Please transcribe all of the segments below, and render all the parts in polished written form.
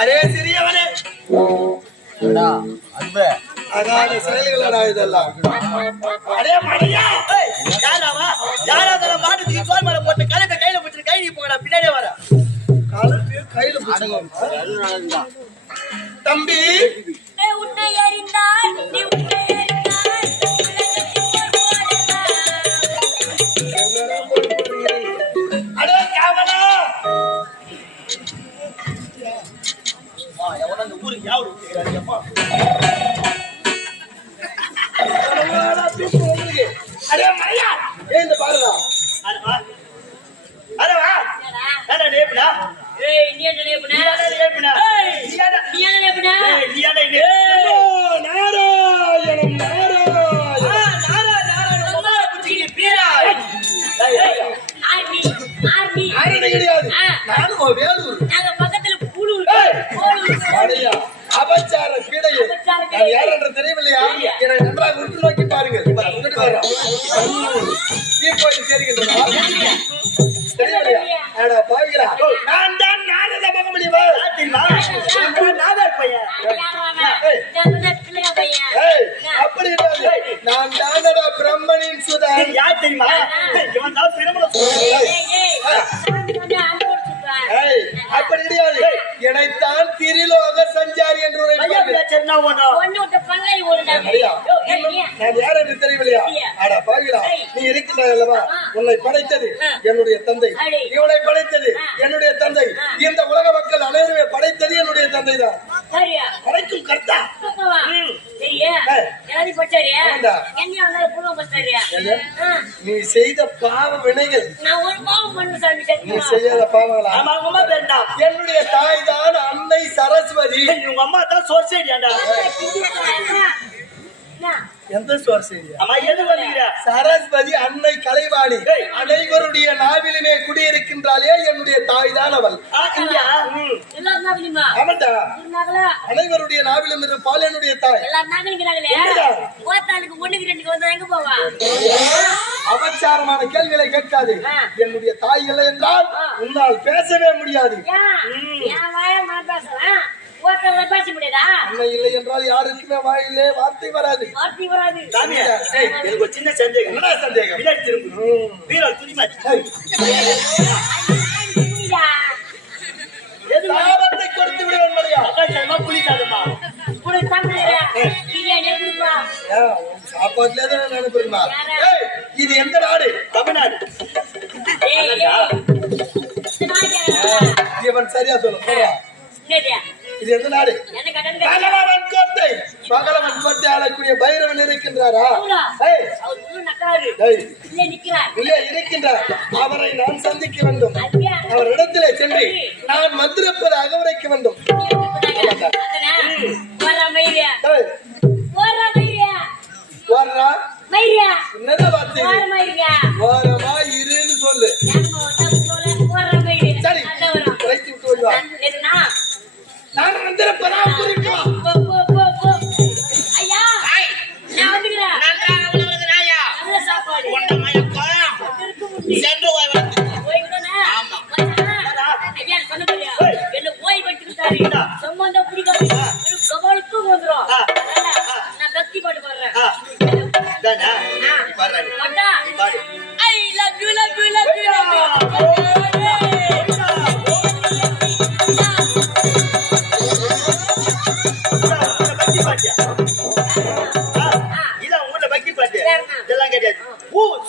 Array சிறியவனே அன்பு அதான செயல்களடா இதெல்லாம். அடே மடியா யாராவா யாராவது மாட்டுக்கு தோல் மேல போட்டு கலக்க கையில பிடிச்சு கை நீ போங்கடா பின்னாடியே வர காலத்து கையில பிடிச்சுக்கோ தம்பி. உன்னை அறிந்தால் நீ உன்னை அறிந்தால் அடே கேவலா எவனா இந்த ஊருக்கு யாரு ஊத்துறாரு அப்பா அடே மரியா ஏந்து பாருடா. அரவா அரவா அட நேப்னா ஏய் நீ என்ன நேபுனா நேப்னா நீ என்ன நேபுனா நீயாடா இது நாராயணம் நாராயணம் நாரா அம்மா புடிச்சி பீரா ஆர்மி ஆர்மி ஆரணி கிடையாது. ஆ. நானும் வேலூர். நாங்க பக்கத்துல கூலூர் ஏய். கூலூர் அடையா அபச்சார பீடையே. அபச்சார பீடை. நான் யார் என்று தெரியவில்லையா? என்னை நன்றாக உற்று நோக்கி பாருங்கள். இங்கிட்டு வர்றோம். நீ போய் தெரிகின்றதா? தெரியவில்லையா? அட பாவிகளா. நான் தான் நாரத மகமுனிவர். தெரியுமா நாதார் பையன் ஏய், அப்படி கிடையாது. நான் தானடா பிரம்மனின் சுதன். யார் தெரியுமா இவன் தான் திருமணம் ஏய், அப்படி கிடையாது. என்னைத்தான் திரிலோக சஞ்சாரி என்று உரைப்பார்கள். சொன்னா ஒண்ணு ஐயா, நான் யார் என்று தெரியவில்லையா? அட பாவிகளா, நீ இருக்கின்றாய் அல்லவா? உன்னை படைத்தது என்னுடைய தந்தை, இவனை படைத்தது என்னுடைய தந்தை, இந்த உலக மக்கள் அனைவருமே படைத்தது என்னுடைய தந்தை தான். படைக்கும் கர்த்தா. நீ செய்த பாவ வினைகள், நீ செய்யாத பாவங்களா? ஆமா உங்க அம்மா பேருடா என்னுடைய தாய் தான் அன்னை சரஸ்வதி. உங்க அம்மா தான் சோர்சேடியாடா எந்த சரஸ்வதி? அம்மா எது வந்தீங்க சரஸ்வதி அன்னை கலைவாணி. அனைவருடைய நாவிலுமே குடியிருக்கின்றாளே என்னுடைய தாய் தான் அவள். அவன்டா அனைவருடைய நாவிலும் இருப்பாள் என்னுடைய தாய். அவச்சாரமான கேள்விகளை கேட்காது. என்னுடைய தாய் இல்லை என்றால் உன்னால் பேசவே முடியாது. பேச முடியாதா? அன்னை இல்லை என்றால் யாருக்குமே வாயிலே வார்த்தை வராது. சாமியா எனக்கு ஒரு சின்ன சந்தேகம். என்னடா சந்தேகம்? பின்னாடி திரும்பு வீரல் துணிமாச்சு எது சாபத்தை கொடுத்து விடுவேன் மரியா. புளிக்காதம்மா சாப்பாட்டுல தான் நினைப்பிருந்தா. இது எந்த நாடு? தமிழ்நாடு இவன் சரியா சொல்லு. இது எந்த நாடு? பகலவன் கோட்டை. பகலவன் கோட்டை ஆளக்கூடிய பைரவன் இருக்கின்றாரா? இல்ல இருக்கின்றார். அவரை நான் சந்திக்க வேண்டும். அவர் இடத்திலே சென்று நான் வந்திருப்பதாக உரைக்க வேண்டும். என்னடா வார்த்தை? ஓரமா இருன்னு சொல்லு. சரி உரைத்து விட்டு வருவா. நான் வந்திருப்பதா குறிப்போம். சம்பந்தம் பிடிக்காது கவலுக்கும் வந்துடும். நான் பக்தி பாட்டு பாடுறேன். I love you, love you, love you, love you.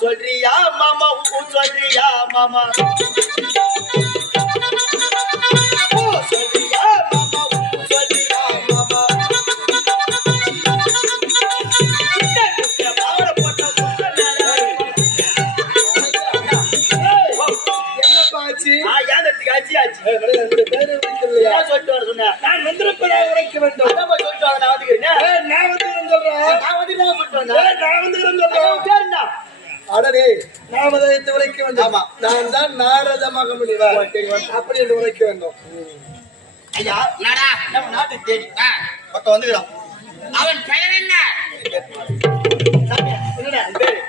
சொல்றியா மாமா சொல்றியா மாமா சொல்றியா மாமா சொல்றியா மாமா என்னப்பா ஆச்சு? ஆச்சு ஆச்சு சொல்லிட்டு வர சொன்ன. நான் வந்திருப்பதாக உரைக்க வேண்டும். சொல்லிட்டு வாங்க நான் வந்துக்கிறேன் நான் வந்து சொல்றேன். நான் வந்து சொல்லிட்டு வந்தேன் நான் வந்து சொல்றேன். அடடே நாமதத்தை உரைக்க வேண்டும். நான் தான் நாரத மகமுனிவர். அப்படி என்று உரைக்க வேண்டும். ஐயா நாடா நம்ம நாட்டுக்கு தேடி ஒருத்த வந்துக்கிறோம். அவன் பெயர் என்ன? என்னடா பேரு?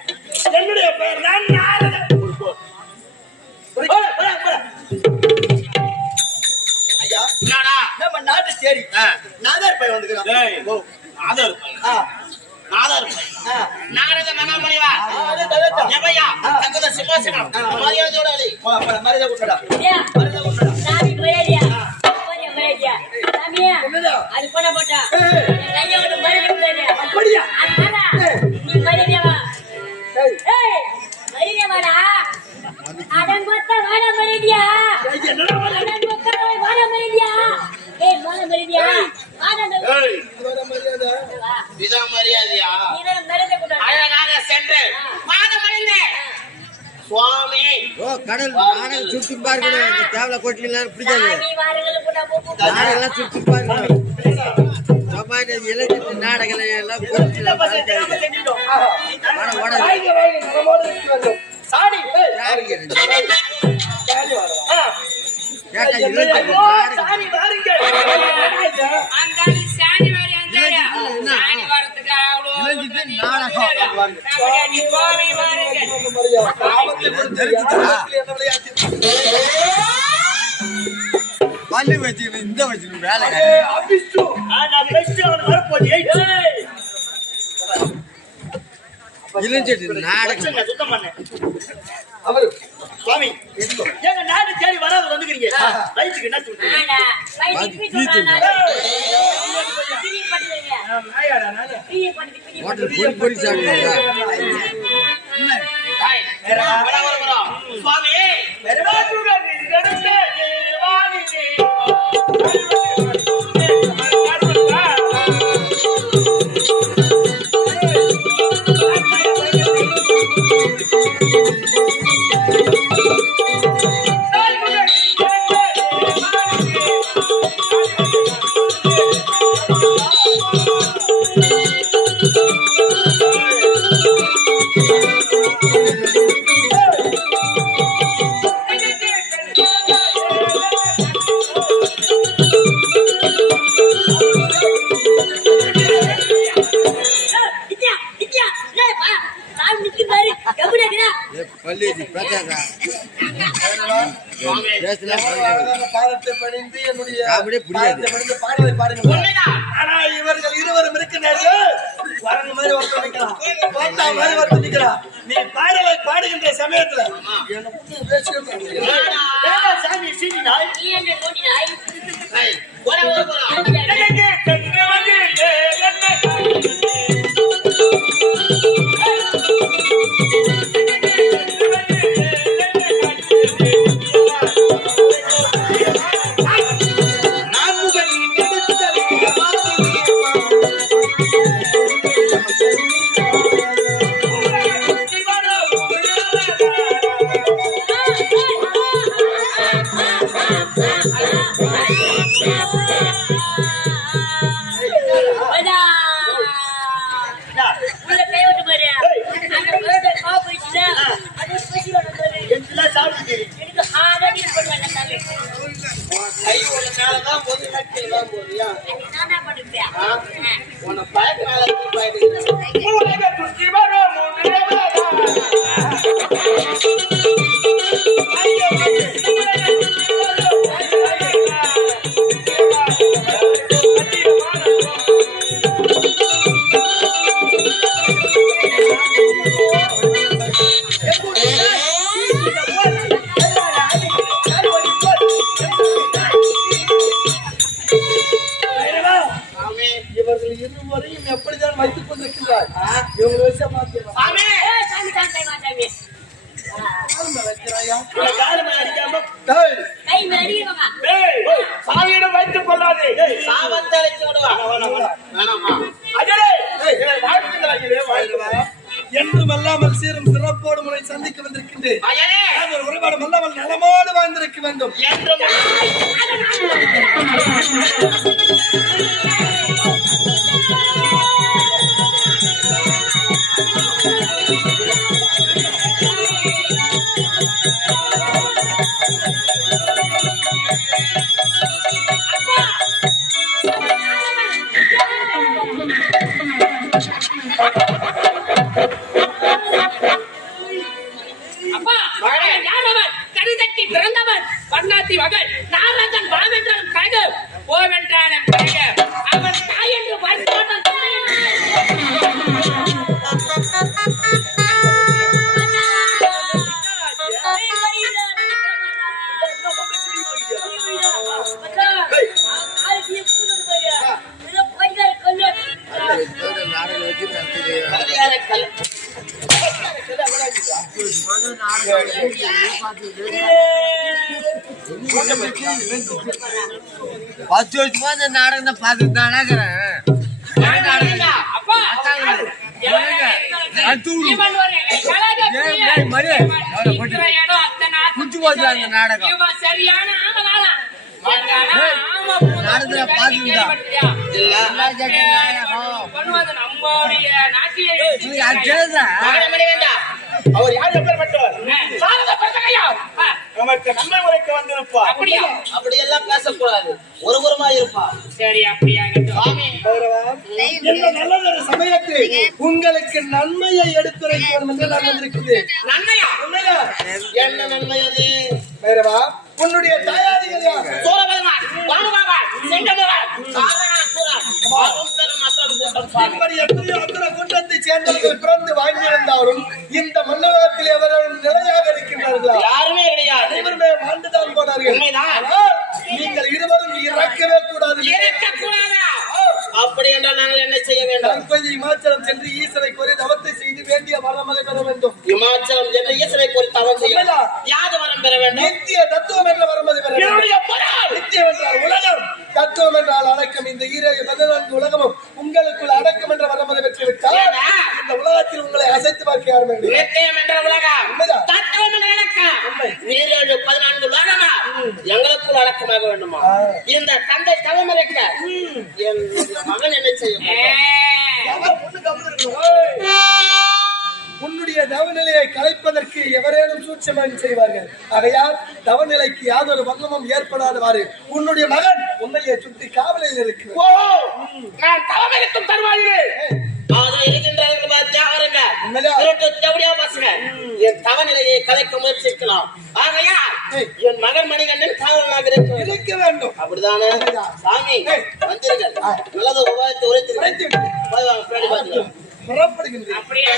என்னுடைய பெயர் தான் நாரத. தேடி நாதார் பையன் வந்துக்கிறான். டேய், ஓ, நாதார் பையன். ஆ, நாதார் பையன். ஆ, நாகராஜ மகாமணிவா. அதே தவிர்த்தா. எவையா? தங்கத சிம்மாசனம். மரியாதையோட அடி. மரியாதை கொடுக்கடா. ஏன்? மரியாதை கொடுக்கடா. சாமி மரியாதையா? மரியாதையா? சாமியா? என்னடா? அது போட போட்டா. ஏய். என் கையை விட்டு மரியாதை கொடுத்தாரு. அப்படியா? அதனால நீ மரியாதையாவா? ஏய், ஏய், மரியாதையாவாடா? அடங்கொத்த வாடா மரியாதையா? என்னடா வர? அடங்கொத்த வாடா மரியாதையா? ஏய், வாடா மரியாதையா? வாடா மரியாதையா? ஏய், வர மரியாதை. வா. இதான் மரியாதையா? நீதான் மரியாதை கொடுத்தாரு. அழகாக சென்று பாதமடைந்து சுவாமி ஓ கடல் நாடகம் சுற்றி பாருங்க இந்த தேவலை கோட்டிலாம் பிடிக்காது சாமி வாருங்கள் போட்டா போட்டு. நாடகம்லாம் சுற்றி பாருங்க இளைஞர் நாடகம் எல்லாம் சின்ன பசங்க தெரியாம செஞ்சிட்டோம். ஆஹா. ஓட வாங்க, வாங்க, நலமோடு இருக்க வேண்டும். சாணி. ஏய், சாணி வரவா? ஆ, கேட்டா ஐயோ, இளைஞர் சாணி வாருங்க. அந்தாளி சாணி வாரி அந்தாளா? சாணி வாரத்துக்கு அவ்வளோ நாடகம் சாமியா, நீ போவே வாருங்க. இந்த மரியாதை. ஆபத்தை கொடுத்து ஆபத்தில் என்ன விளையாட்டு? பள்ளி வச்சுக்கணும் இந்த வச்சுக்கணும் வேலை ஏய், அபிஷ்டு. நான் பெஸ்ட் அவன் வரப்போகுது. ஏய், இளைஞர் நாடகம் வச்சுங்க, சுத்தம் பண்ணு. அவரு சுவாமி, எங்க நாடு தேடி வராது வந்துக்கிறீங்க. வயசுக்கு என்ன சொல்றீங்க? ஆடா, வயிறு பீத்து வாடா. பிரி பண்ணுங்க. நாயாடா நானு. பிரி பண்ணி பிரி ஹோட்டல் பொறி பொறி சாப்பிடுவாங்க வர வர வர சுவாமி பெருமாட்டுடன் நடந்தே வாணினே. இத்தியா இத்தியா டேய் பா சாமி நிக்கு பாரு கபுடா பள்ளி பேசாதா பேசலாம் அழகான பாதத்தை பணிந்து என்னுடைய காமெடியே புரியாது. பாதத்தை பணிந்து பாடலை பாடுங்கள். உண்மைதான். ஆனா இவர்கள் இருவரும் இருக்கிறார்கள். குரங்கு மாதிரி ஒருத்தன் நிக்கிறான். தோத்தா மாதிரி ஒருத்தன் நிக்கிறான். நீ பாடலை பாடுகின்ற சமயத்துல என்ன முன்னு பேசிட்டு ஏடா சாமி சீனி நாய். நீ என்ன நோடினாய் ஏய், வர வர வர வடா உள்ள கை விட்டு பாரு அந்த பரோட்டா காவு போயிடுச்சு அது ஸ்பெஷல் வந்து எல்லாம் சாப்பிட்டு எனக்கு ஹார்டடி பண்ணுவாங்க சாமி கை ஒரு மேலதான் போது கீழே தான் போறியா நானா பண்ணுவேன் உன்னை பயக்கனால பயந்து உலக துஷ்டி வரும் சாமி இவர்கள் இருவரையும் எப்படிதான் வைத்துக் கொண்டிருக்கிறார்? இவங்க வயசை மாத்திடுறான். சாமி சாமி சாமி சாமி வைக்கிறாயா? காலமா அடிக்காம டேய், கை மேல அடிவாங்க ஏய், சாமியிடம் வைத்துக் கொள்ளாதே. ஏய், சாபத்தை அழைச்சு விடுவா வேணாமா அஜலே, ஏய், வாழ்த்துக்கள் அஜலே, வாழ்த்துக்கள். என்றும் அல்லாமல் சீரும் சிறப்போடு முறை சந்திக்க வந்திருக்கின்றேன். மகனே யாதொரு உறவாடும் அல்லாமல் நலமோடு வாழ்ந்திருக்க வேண்டும். என்றும் அப்பா யாரவன் கடிதத்தி பிறந்தவன் பண்ணாத்தி மகள் நாரதன் வாவென்றான் கழகு போவென்றான 10 வருஷமா இந்த நாடகம் தான் பார்த்துட்டு தான் நடக்கிறேன். அப்பா குச்சி போச்சு அந்த நாடகம். சரியான ஆமலாளா நாடகத்துல பார்த்துருந்தா நம்மளுடைய நாட்டிய அவர் யார் எப்பேற்பட்டவர்? நமக்கு நன்மை உரைக்க வந்திருப்பார். அப்படியா? அப்படியெல்லாம் பேசக்கூடாது. ஒரு புறமா இருப்பா. சரி, அப்படியா? சாமி, இந்த நல்லதொரு சமயத்தில் உங்களுக்கு நன்மையை எடுத்துரைக்க வேண்டும் என்று நான் வந்திருக்கிறேன். நன்மையா? உண்மையா? என்ன நன்மை அது? வேறவா உன்னுடைய தாயாதிகள் யார்? சோழபெருமான், பானுபாவான், செங்கமுகன், சாரணா சூரா, அருந்தரம் அசல் கூட்டம் சாமி. இப்படி எத்தனையோ அத்தனை கூட்டத்தைச் சேர்ந்தவர்கள் பிறந்து வாழ்ந்திருந்தாலும் இந்த மன்னகத்தில் எவரும் நிலையாக இருக்கின்றார்களா? யாருமே கிடையாது. அனைவருமே மாண்டுதான் போனார்கள். உண்மைதான். ஆனால் நீங்கள் இருவரும் இறக்கவே கூடாது. இருக்கக்கூடாதா? அப்படி என்றால் நாங்கள் என்ன செய்ய வேண்டும்? தற்போது இமாச்சலம் சென்று ஈசனை கோரி தவத்தை செய்து வேண்டிய வரமதை பெற வேண்டும். இமாச்சலம் என்ற ஈசனை குறித்து தவம் செய்ய வேண்டும். யாது வரம் பெற வேண்டும்? நித்திய தத்துவம் என்ற வரமதை பெற வேண்டும். என்னுடைய பொருள். நித்தியம் என்றால் உலகம், தத்துவம் என்றால் அடக்கம். இந்த 14 உலகமும் உங்களுக்குள் அடக்கம் என்ற வரமதை பெற்றுவிட்டால் ஏன்னா? இந்த உலகத்தில் உங்களை அசைத்து பார்க்க யாரும் வேண்டும். நித்தியம் என்ற உலகம், உண்மைதான். தத்துவம் என்ற அடக்கம், உண்மை. 14 உலகமா எங்களுக்குள் அடக்கமாக வேண்டுமா? இந்த தந்தை தவம் இருக்க என் மகன் என்ன செய்யும்? உன்னுடைய தவநிலையை கலைப்பதற்கு எவரேனும் சூட்சமம் செய்வார்கள். ஆகையால் தவநிலைக்கு யாதொரு பங்கமும் ஏற்படாதவாறு உன்னுடைய மகன் உன்னையை சுற்றி காவலில் இருக்கிறார். ஓ, நான் தவம் இருக்கும் தருவாயிலே அது இருக்கின்றார்கள் பாத்தியாருங்க. உண்மைதான். எப்படியா பசங்க என் தவநிலையை கலைக்க முயற்சிக்கலாம். ஆகையால் என் மகன் மணிகண்டன் காவலனாக இருக்க வேண்டும். அப்படிதானே சாமி? வந்தீர்கள், நல்லது உபாயத்தை உரைத்து உரைத்து விட்டு புறப்படுகின்றேன். அப்படியே